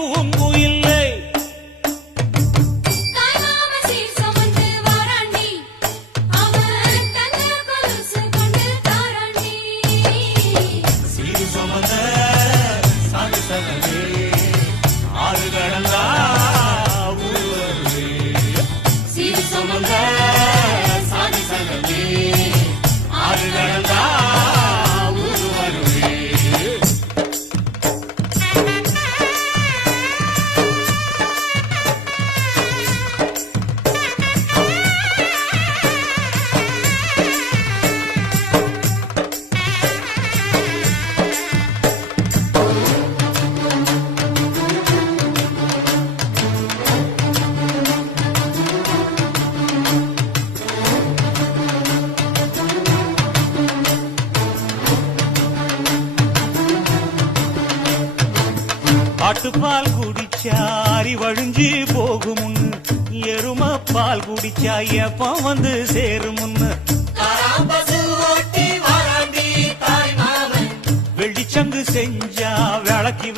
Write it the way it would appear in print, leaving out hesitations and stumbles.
கூம்பு இல்லை. சீரு சுமந்த சாமி சகலே ஆறு கடந்தா ஊரு வருவே. சீரு சுமந்த சாமி சகலே ஆறு கடந்தா ஊரு வருவே. ஆட்டுப்பால் குடிச்சா அறிவழிஞ்சு போகும், எரும பால் குடிச்சா எப்ப வந்து சேரும். வெள்ளிச்சங்கு செஞ்சா விளக்கி